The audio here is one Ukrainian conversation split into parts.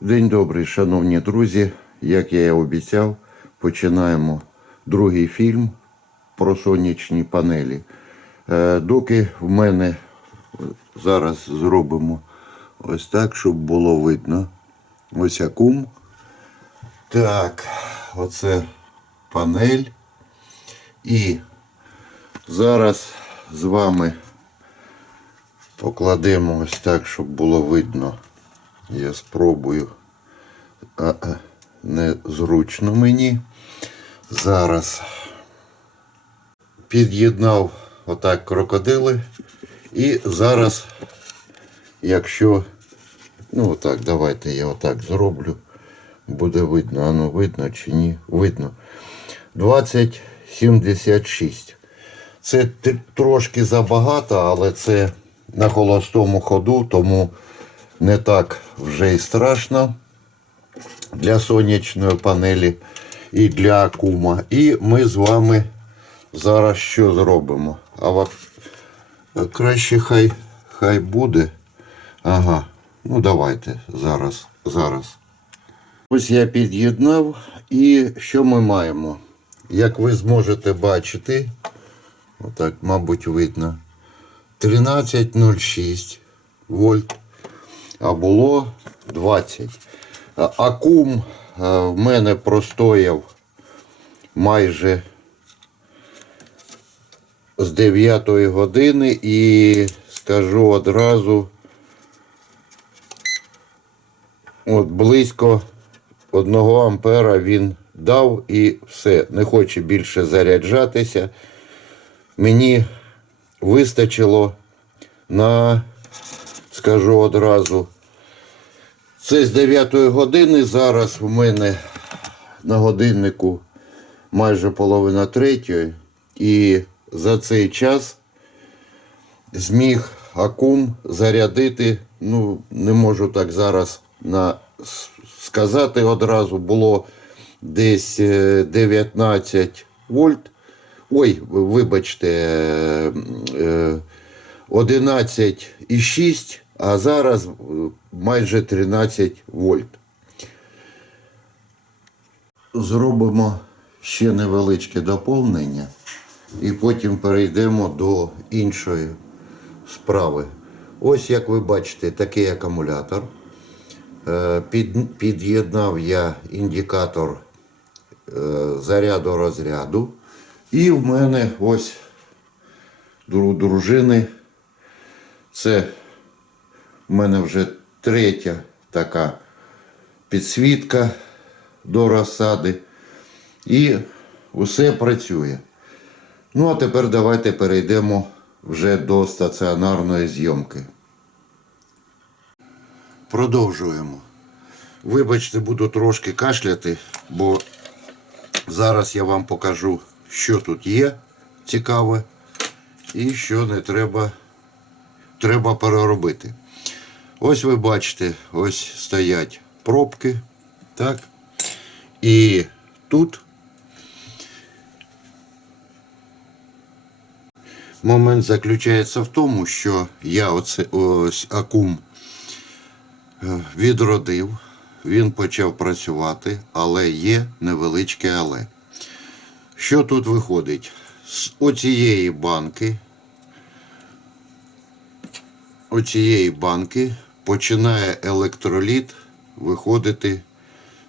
День добрий, шановні друзі. Як я і обіцяв, починаємо другий фільм про сонячні панелі. Е, Доки в мене зараз зробимо ось так, щоб було видно. Ось акум. Так, оце панель. І зараз з вами покладемо ось так, щоб було видно. Я спробую. А, а, незручно мені. Зараз під'єднав отак крокодили. І зараз, якщо, ну отак, давайте я отак зроблю. Буде видно, ану видно чи ні? Видно. 2076. Це трошки забагато, але це на холостому ходу, тому не так вже й страшно для сонячної панелі і для акума. І ми з вами зараз що зробимо? А ва- краще хай, хай буде. Ага, ну давайте зараз, зараз. Ось я під'єднав і що ми маємо? Як ви зможете бачити, отак, мабуть, видно, 13,06 вольт, а було 20. Акум е, в мене простояв майже з 9 години і скажу одразу, от близько 1 ампера він дав і все, не хоче більше заряджатися. Мені вистачило на, скажу одразу, це з 9 години. Зараз у мене на годиннику майже половина третьої. І за цей час зміг акум зарядити. Ну, не можу так зараз на, сказати одразу. Було десь е, 19 вольт. Ой, вибачте, е, е, 11,6, а зараз е, майже 13 вольт. Зробимо ще невеличке доповнення і потім перейдемо до іншої справи. Ось як ви бачите, такий акумулятор. Е, під'єднав я індикатор е, заряду розряду. І в мене ось дружини. Це в мене вже третя така підсвітка до розсади. І усе працює. Ну, а тепер давайте перейдемо вже до стаціонарної зйомки. Продовжуємо. Вибачте, буду трошки кашляти, бо зараз я вам покажу, що тут є цікаве і що не треба, треба переробити. Ось ви бачите, ось стоять пробки. Так? І тут момент заключається в тому, що я оце, ось акум е, відродив, він почав працювати, але є невеличке але. Що тут виходить? З оцієї банки, оцієї банки починає електроліт виходити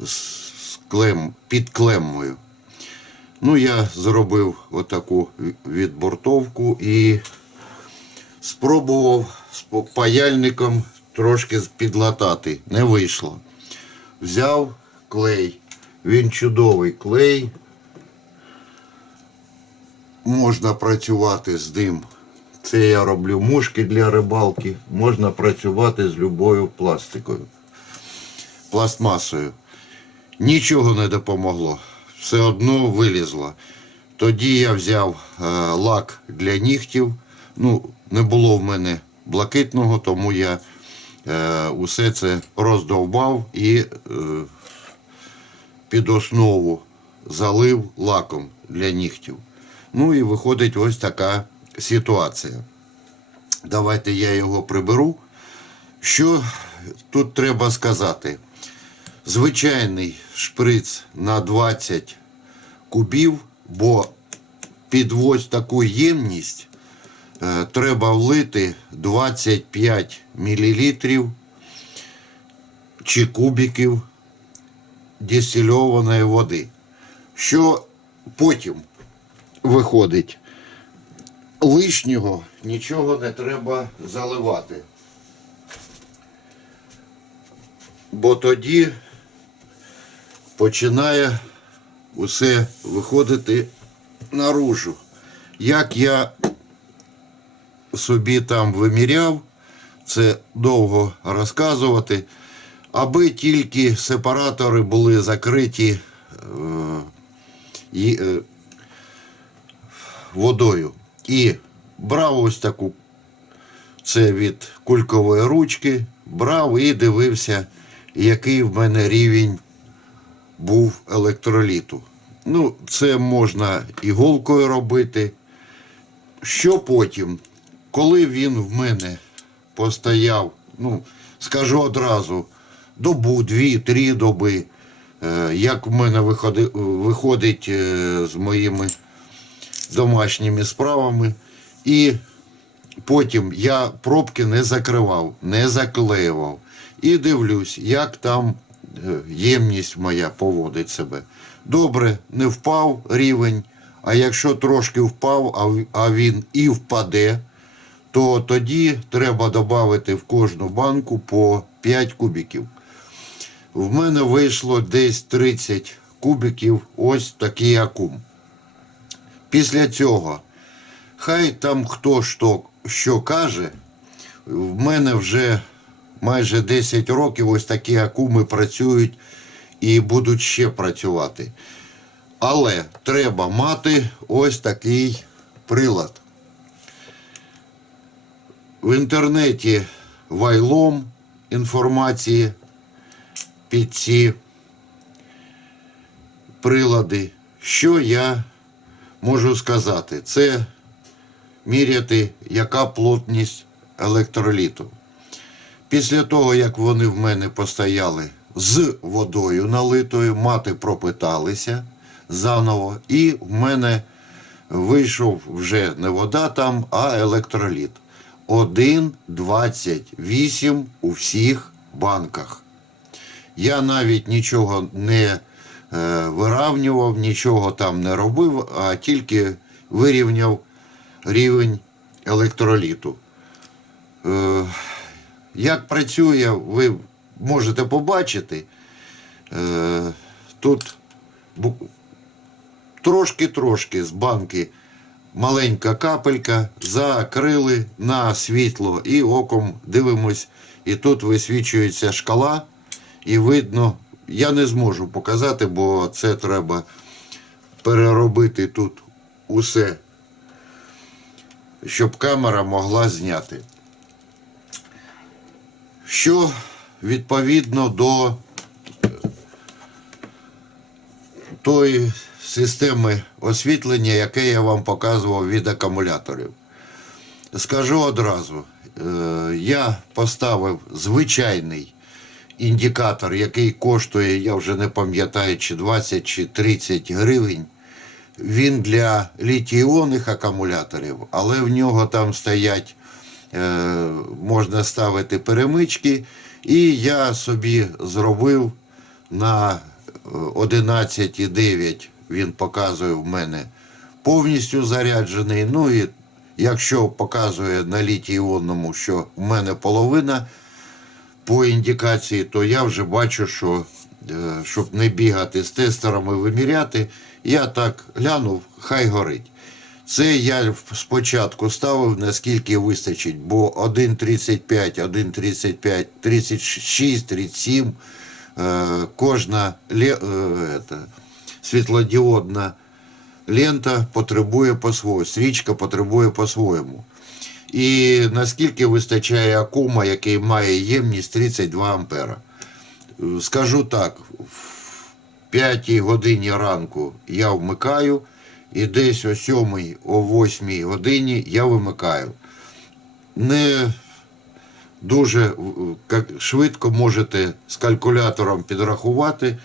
з клем, під клеммою. Ну, я зробив отаку відбортовку і спробував з паяльником трошки підлатати. Не вийшло. Взяв клей. Він чудовий клей. Можна працювати з ним. Це я роблю мушки для рибалки. Можна працювати з любою пластикою. Пластмасою. Нічого не допомогло. Все одно вилізло. Тоді я взяв е, лак для нігтів. Ну, не було в мене блакитного, тому я е, усе це роздовбав і е, під основу залив лаком для нігтів. Ну і виходить ось така ситуація. Давайте я його приберу. Що тут треба сказати? звичайний шприц на 20 кубів, бо під ось таку ємність е, треба влити 25 мл чи кубиків дистильованої води. Що потім виходить? Лишнього нічого не треба заливати. Бо тоді починає усе виходити наружу. Як я собі там виміряв, це довго розказувати, аби тільки сепаратори були закриті е, е, водою. І брав ось таку, це від кулькової ручки, брав і дивився, який в мене рівень був електроліту. Ну, це можна іголкою робити. Що потім, коли він в мене постояв, ну, скажу одразу, добу, дві, три доби, е, як в мене виходить е, з моїми домашніми справами. І потім я пробки не закривав, не заклеював. І дивлюсь, як там е, ємність моя поводить себе. Добре, не впав рівень, а якщо трошки впав, а він і впаде, то тоді треба додати в кожну банку по 5 кубиків. В мене вийшло десь 30 кубиків, ось такий акум. Після цього, хай там хто що, що каже, в мене вже майже 10 років ось такі акуми працюють і будуть ще працювати. Але треба мати ось такий прилад. В інтернеті вайлом інформації під ці прилади. Що я можу сказати? Це міряти, яка плотність електроліту. Після того, як вони в мене постояли з водою налитою, мати пропиталися заново, і в мене вийшов вже не вода там, а електроліт. 1,28 у всіх банках. Я навіть нічого не виравнював, нічого там не робив, а тільки вирівняв рівень електроліту. Е, як працює, ви можете побачити. Е, тут трошки-трошки з банки маленька капелька, закрили на світло і оком дивимось, і тут висвічується шкала, і видно, я не зможу показати, бо це треба переробити тут усе, щоб камера могла зняти. Що відповідно до тої системи освітлення, яке я вам показував від акумуляторів. Скажу одразу, е, я поставив звичайний індикатор, який коштує, я вже не пам'ятаю, чи 20 чи 30 гривень. Він для літій-іонних акумуляторів, але в нього там стоять, е, можна ставити перемички. І я собі зробив на е, 11,9 він показує в мене повністю заряджений. Ну і якщо показує на літій-іонному, що в мене половина по індикації, то я вже бачу, що е, щоб не бігати з тестерами виміряти, я так глянув, хай горить. Це я спочатку ставив, наскільки вистачить, бо 1,35, 1,35, 36, 37, е, кожна е, світлодіодна лента потребує по-своєму, стрічка потребує по-своєму. І наскільки вистачає акума, який має ємність 32 ампера. Скажу так, в 5 годині ранку я вмикаю, і десь о 7, о 8 годині я вимикаю. Не дуже швидко можете з калькулятором підрахувати,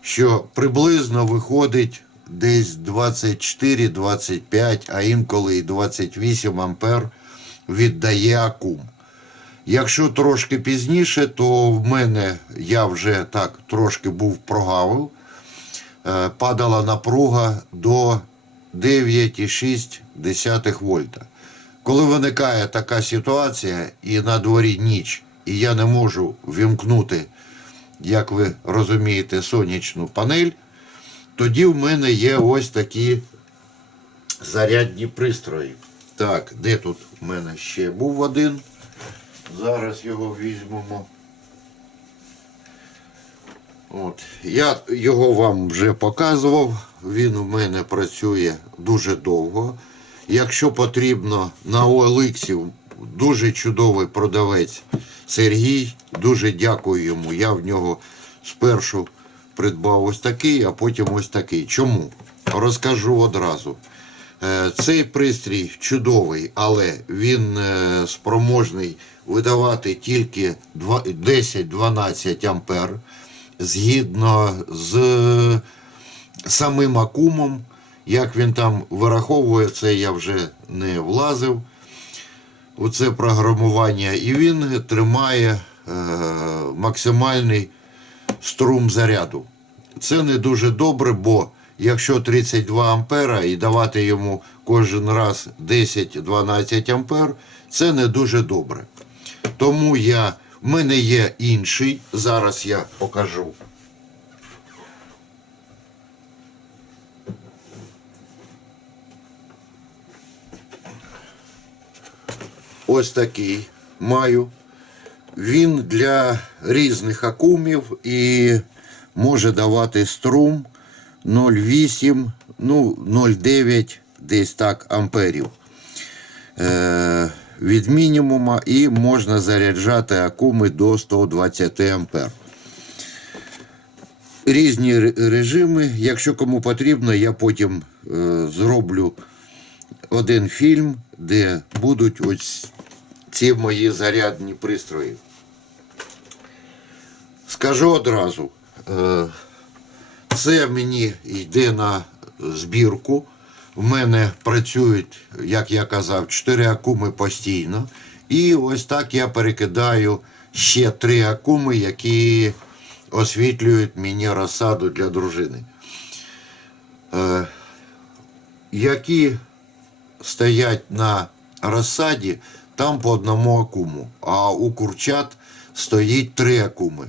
що приблизно виходить десь 24-25, а інколи і 28 ампер віддає акум. Якщо трошки пізніше, то в мене я вже так трошки був прогавив. Е, Падала напруга до 9,6 вольта. Коли виникає така ситуація і на дворі ніч, і я не можу вімкнути, як ви розумієте, сонячну панель, тоді в мене є ось такі зарядні пристрої. Так, де тут в мене ще був один? Зараз його візьмемо. От. Я його вам вже показував. Він у мене працює дуже довго. Якщо потрібно на OLX дуже чудовий продавець Сергій. Дуже дякую йому. Я в нього спершу придбав ось такий, а потім ось такий. Чому? Розкажу одразу. Е, Цей пристрій чудовий, але він е, спроможний видавати тільки 10-12 ампер згідно з самим акумом. Як він там вираховує, це я вже не влазив у це програмування, і він тримає е, максимальний струм заряду. Це не дуже добре, бо якщо 32 ампера і давати йому кожен раз 10-12 ампер, це не дуже добре. Тому я, в мене є інший, зараз я покажу. Ось такий маю. Він для різних акумів і може давати струм 0,8, ну 0,9 десь так амперів е, від мінімума і можна заряджати акуми до 120 ампер. Різні режими. Якщо кому потрібно, я потім е, зроблю один фільм, де будуть ось ці мої зарядні пристрої. Скажу одразу, е, це мені йде на збірку. В мене працюють, як я казав, 4 акуми постійно. І ось так я перекидаю ще 3 акуми, які освітлюють мені розсаду для дружини. Е, які стоять на розсаді, там по одному акуму, а у курчат стоїть три акуми.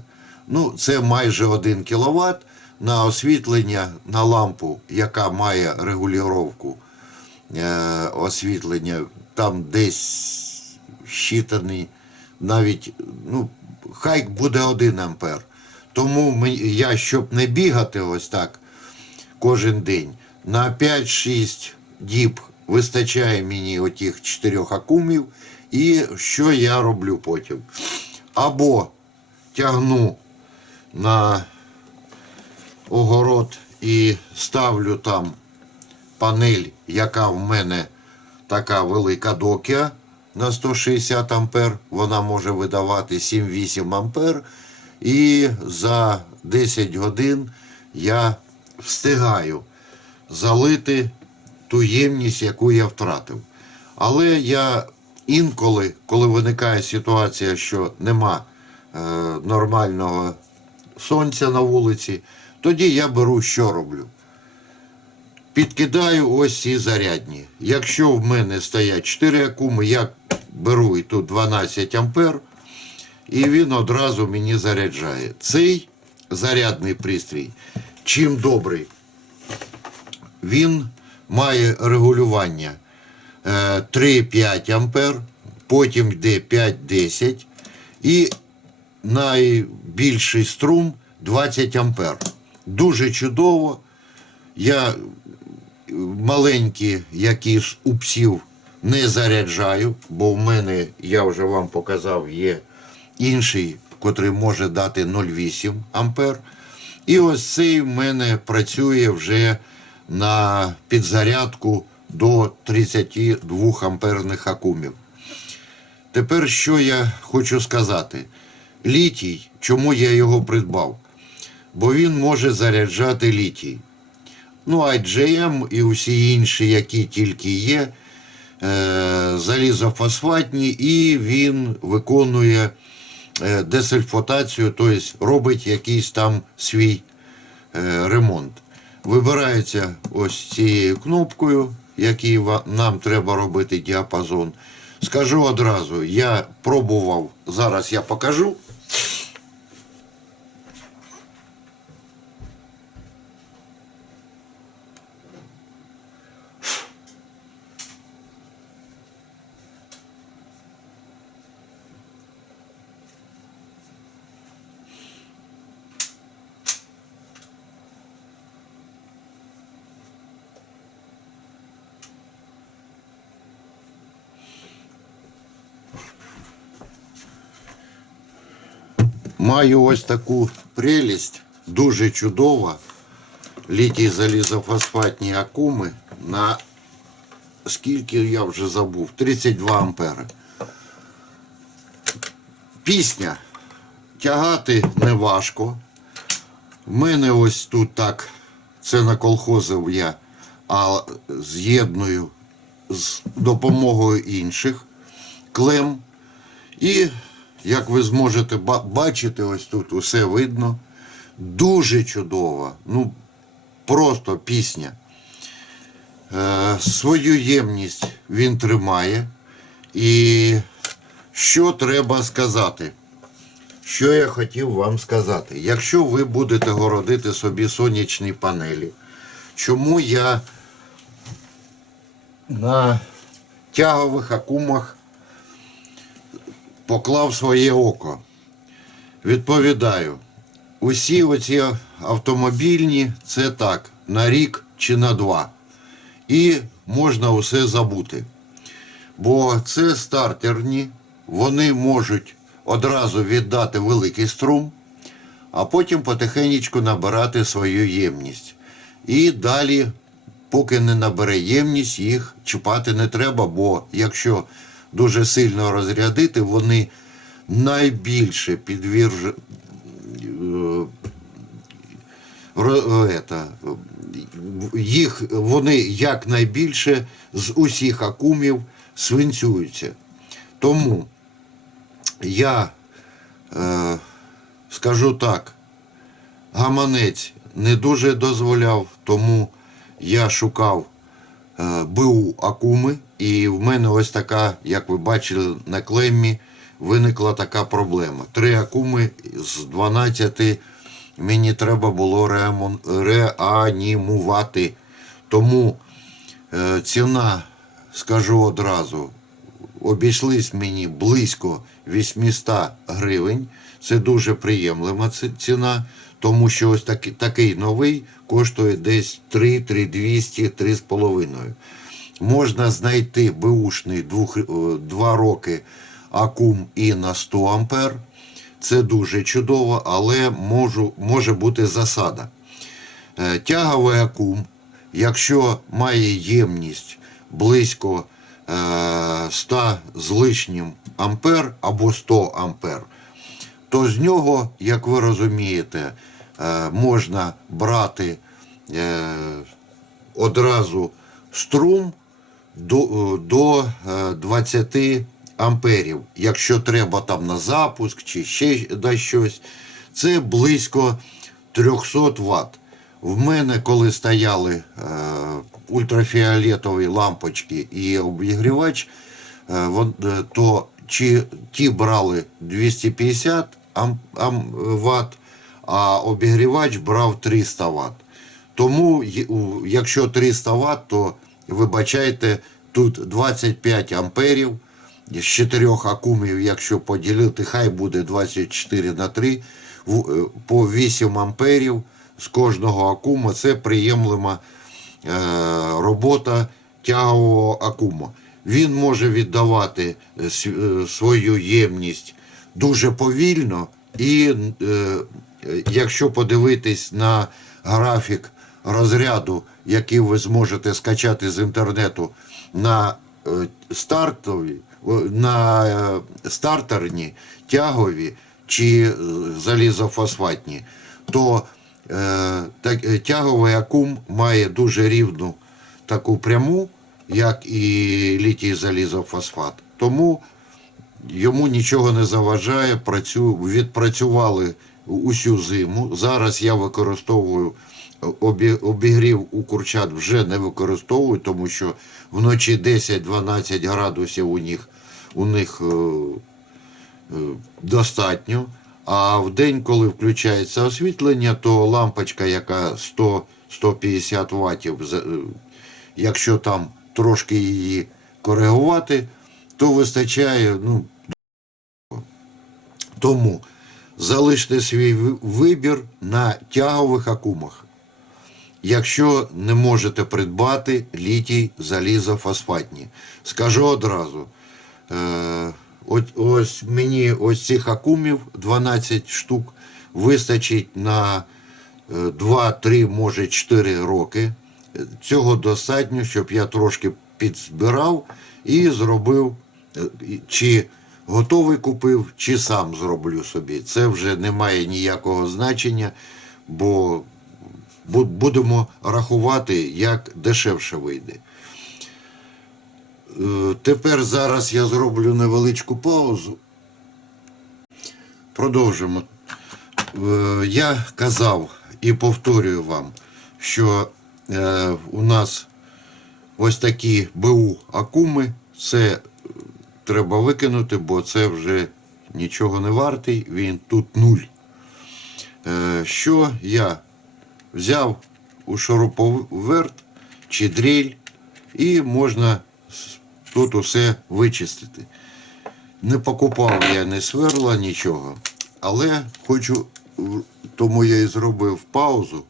Ну, це майже 1 кВт на освітлення на лампу, яка має регулювання е, освітлення, там десь щитаний навіть, ну, хай буде 1 ампер. Тому я, щоб не бігати ось так, кожен день. На 5-6 діб вистачає мені отих 4 акумів. І що я роблю потім? Або тягну на огород і ставлю там панель, яка в мене така велика докія на 160 ампер. Вона може видавати 7-8 ампер. І за 10 годин я встигаю залити ту ємність, яку я втратив. Але я інколи, коли виникає ситуація, що нема е, нормального сонця на вулиці, тоді я беру, що роблю. Підкидаю ось ці зарядні. Якщо в мене стоять 4 акуми, я беру і тут 12 ампер, і він одразу мені заряджає. Цей зарядний пристрій, чим добрий, він має регулювання е, 3-5 ампер, потім йде 5-10 і найбільший струм 20 ампер. Дуже чудово. Я маленькі якісь у псів не заряджаю, бо в мене, я вже вам показав, є інший, котрий може дати 0,8 ампер. І ось цей в мене працює вже на підзарядку до 32 амперних акумів. Тепер що я хочу сказати? Літій, чому я його prидбав? Бо він може заряджати літій. Ну, а GM і усі інші, які тільки є, е, залізофосфатні, і він виконує е, десульфатацію, тобто робить якийсь там свій е, ремонт. Вибирається ось цією кнопкою, який нам треба робити діапазон. Скажу одразу, я пробував, зараз я покажу. Маю ось таку прелість, дуже чудова. Літій залізофосфатні акуми на скільки я вже забув, 32 ампери. Пісня тягати не важко. В мене ось тут так, це наколхозив я, а з'єдную з допомогою інших клем. І, як ви зможете бачити, ось тут усе видно. Дуже чудова. Ну, просто пісня. Е, свою ємність він тримає. І що треба сказати? Що я хотів вам сказати? Якщо ви будете городити собі сонячні панелі, чому я на тягових акумах поклав своє око? Відповідаю, усі оці автомобільні це так, на рік чи на два. І можна усе забути. Бо це стартерні, вони можуть одразу віддати великий струм, а потім потихеньку набирати свою ємність. І далі, поки не набере ємність, їх чіпати не треба, бо якщо дуже сильно розрядити, вони найбільше підвірж... е, ета, їх вони якнайбільше з усіх акумів свинцюються. Тому я е, скажу так, гаманець не дуже дозволяв, тому я шукав е, БУ акуми, і в мене ось така, як ви бачили на клеммі, виникла така проблема. Три акуми з 12 мені треба було реанімувати. Тому е, ціна, скажу одразу, обійшлись мені близько 800 гривень. Це дуже приємлива ціна, тому що ось такий, такий новий коштує десь 3, 3200, 3,5. Можна знайти беушний 2 роки акум і на 100 ампер. Це дуже чудово, але можу, може бути засада. Е, Тяговий акум, якщо має ємність близько е, 100 з лишнім ампер або 100 ампер, то з нього, як ви розумієте, е, можна брати е, одразу струм до, до е, 20 амперів. Якщо треба там на запуск чи ще на щось, це близько 300 Вт. В мене, коли стояли е, ультрафіолетові лампочки і обігрівач, е, е, то чи ті брали 250 ам, ам, Вт, а обігрівач брав 300 Вт. Тому, якщо 300 Вт, то вибачайте, тут 25 амперів з 4 акумів, якщо поділити, хай буде 24 на 3, е, по 8 амперів з кожного акума. Це приємлива е, робота тягового акума. Він може віддавати е, е, свою ємність дуже повільно, і е, якщо подивитись на графік розряду, який ви зможете скачати з інтернету на е, стартові, на е, стартерні, тягові чи е, залізофосфатні, то е, тяговий акум має дуже рівну таку пряму, як і літій залізофосфат. Тому йому нічого не заважає, працю... відпрацювали усю зиму. Зараз я використовую. Обігрів у курчат вже не використовую, тому що вночі 10-12 градусів у них, у них е, е, достатньо. А в день, коли включається освітлення, то лампочка, яка 100-150 ваттів, за- е, якщо там трошки її коригувати, то вистачає ну, тому залиште свій вибір на тягових акумах. Якщо не можете придбати літій залізофосфатні. Скажу одразу. Е, от, ось мені ось цих акумів 12 штук вистачить на 2-3, може 4 роки. Е, Цього достатньо, щоб я трошки підзбирав і зробив, е, чи готовий купив, чи сам зроблю собі. Це вже не має ніякого значення, бо будемо рахувати, як дешевше вийде. Е, Тепер зараз я зроблю невеличку паузу. Продовжимо. Е, Я казав і повторюю вам, що е, у нас ось такі БУ акуми, це треба викинути, бо це вже нічого не вартий, він тут нуль. Що я взяв у шуруповерт чи дріль, і можна тут усе вичистити. Не покупав я не сверла, нічого. Але хочу, тому я і зробив паузу.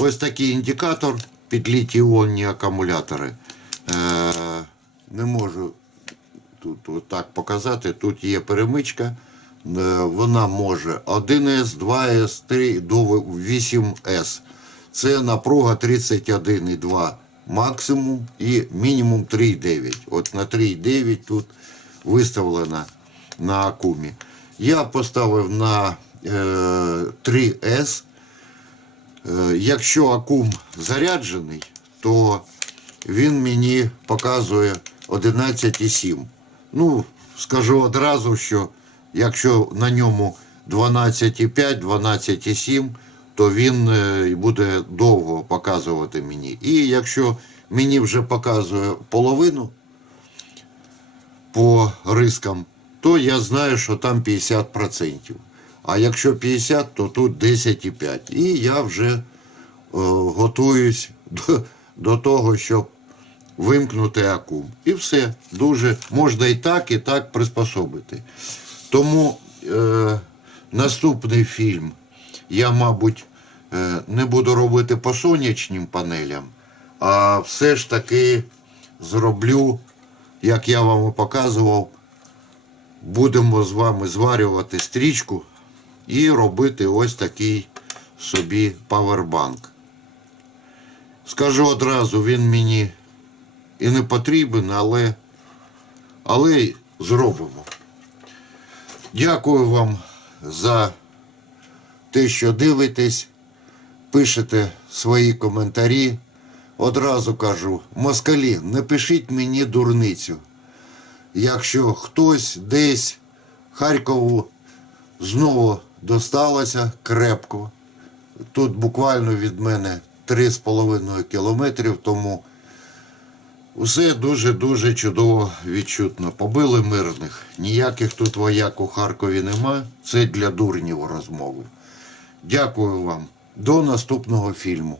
Ось такий індикатор під літій-іонні акумулятори. Е, не можу тут отак показати. Тут є перемичка. Е, Вона може 1С, 2С, 3 до 8С. Це напруга 31,2 максимум і мінімум 3,9. От на 3,9 тут виставлена на акумі. Я поставив на е, 3С. Е, Якщо акум заряджений, то він мені показує 11,7. Ну, скажу одразу, що якщо на ньому 12,5, 12,7, то він е, буде довго показувати мені. І якщо мені вже показує половину по рискам, то я знаю, що там 50%. А якщо 50, то тут 10,5. І я вже е, готуюсь до, до того, щоб вимкнути акум. І все. Дуже можна і так, і так приспособити. Тому е, наступний фільм я, мабуть, е, не буду робити по сонячним панелям, а все ж таки зроблю, як я вам і показував, будемо з вами зварювати стрічку і робити ось такий собі павербанк. Скажу одразу, він мені і не потрібен, але, але зробимо. Дякую вам за те, що дивитесь, пишете свої коментарі. Одразу кажу, москалі, не пишіть мені дурницю. Якщо хтось десь Харкову знову досталося крепко, тут буквально від мене 3,5 кілометрів, тому Усе дуже-дуже чудово відчутно. Побили мирних. Ніяких тут вояк у Харкові нема. Це для дурнів розмови. Дякую вам. До наступного фільму.